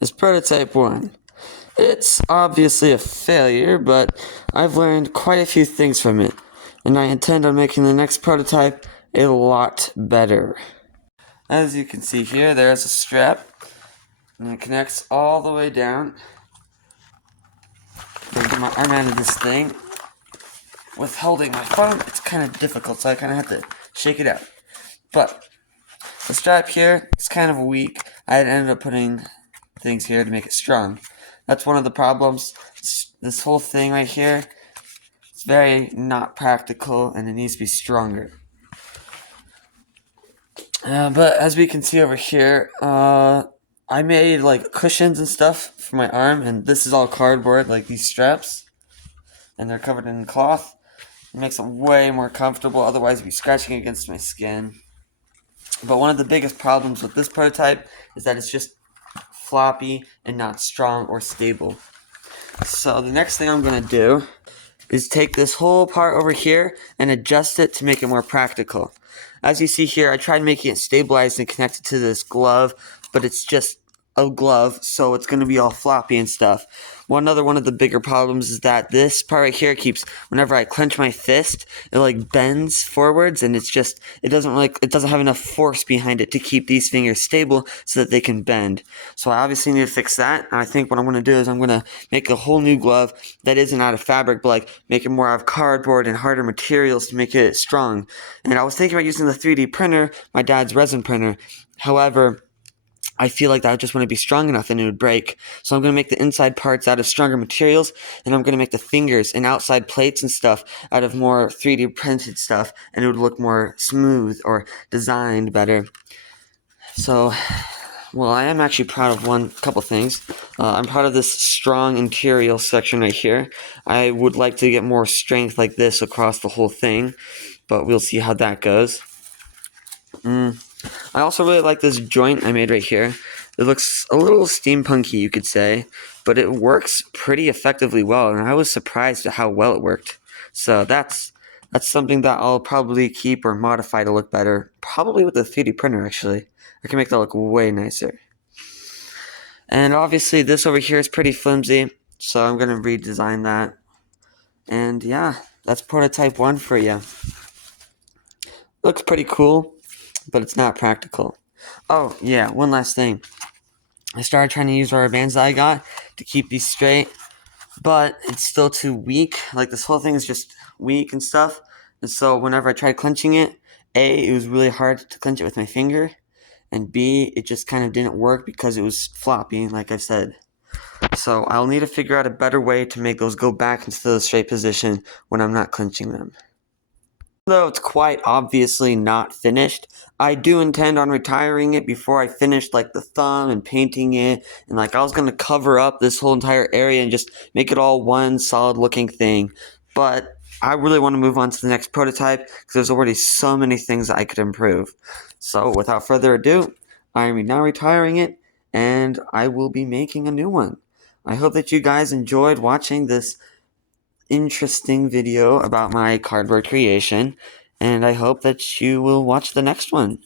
is prototype 1. It's obviously a failure, but I've learned quite a few things from it, and I intend on making the next prototype a lot better. As you can see here, there's a strap, and it connects all the way down. I'm gonna get my arm out of this thing. With holding my phone, it's kind of difficult, so I kind of have to shake it out. But the strap here is kind of weak. I ended up putting things here to make it strong. That's one of the problems. This whole thing right here, it's very not practical, and it needs to be stronger. But as we can see over here, I made like cushions and stuff for my arm, and this is all cardboard, like these straps, and they're covered in cloth. It makes it way more comfortable, otherwise I'd be scratching against my skin. But one of the biggest problems with this prototype is that it's just floppy and not strong or stable. So the next thing I'm going to do is take this whole part over here and adjust it to make it more practical. As you see here, I tried making it stabilized and connected to this glove, but it's just a glove, so it's going to be all floppy and stuff. One of the bigger problems is that this part right here keeps, whenever I clench my fist, it like bends forwards, and it doesn't have enough force behind it to keep these fingers stable so that they can bend. So I obviously need to fix that, and I think what I'm going to do is I'm going to make a whole new glove that isn't out of fabric, but like make it more out of cardboard and harder materials to make it strong. And I was thinking about using the 3D printer, my dad's resin printer. However, I feel like that just wouldn't be strong enough and it would break. So I'm going to make the inside parts out of stronger materials, and I'm going to make the fingers and outside plates and stuff out of more 3D printed stuff, and it would look more smooth or designed better. So, well, I am actually proud of couple things. I'm proud of this strong interior section right here. I would like to get more strength like this across the whole thing, but we'll see how that goes. I also really like this joint I made right here. It looks a little steampunky, you could say, but it works pretty effectively well, and I was surprised at how well it worked. So that's something that I'll probably keep or modify to look better, probably with the 3D printer, actually. I can make that look way nicer. And obviously this over here is pretty flimsy, so I'm going to redesign that. And yeah, that's prototype 1 for you. Looks pretty cool, but it's not practical. Oh, yeah, one last thing. I started trying to use rubber bands that I got to keep these straight, but it's still too weak. Like, this whole thing is just weak and stuff. And so whenever I tried clenching it, A, it was really hard to clench it with my finger, and B, it just kind of didn't work because it was floppy, like I said. So I'll need to figure out a better way to make those go back into the straight position when I'm not clenching them. Though it's quite obviously not finished, I do intend on retiring it before I finish like the thumb and painting it, and like I was going to cover up this whole entire area and just make it all one solid looking thing. But I really want to move on to the next prototype because there's already so many things that I could improve. So without further ado, I am now retiring it, and I will be making a new one. I hope that you guys enjoyed watching this interesting video about my cardboard creation, and I hope that you will watch the next one.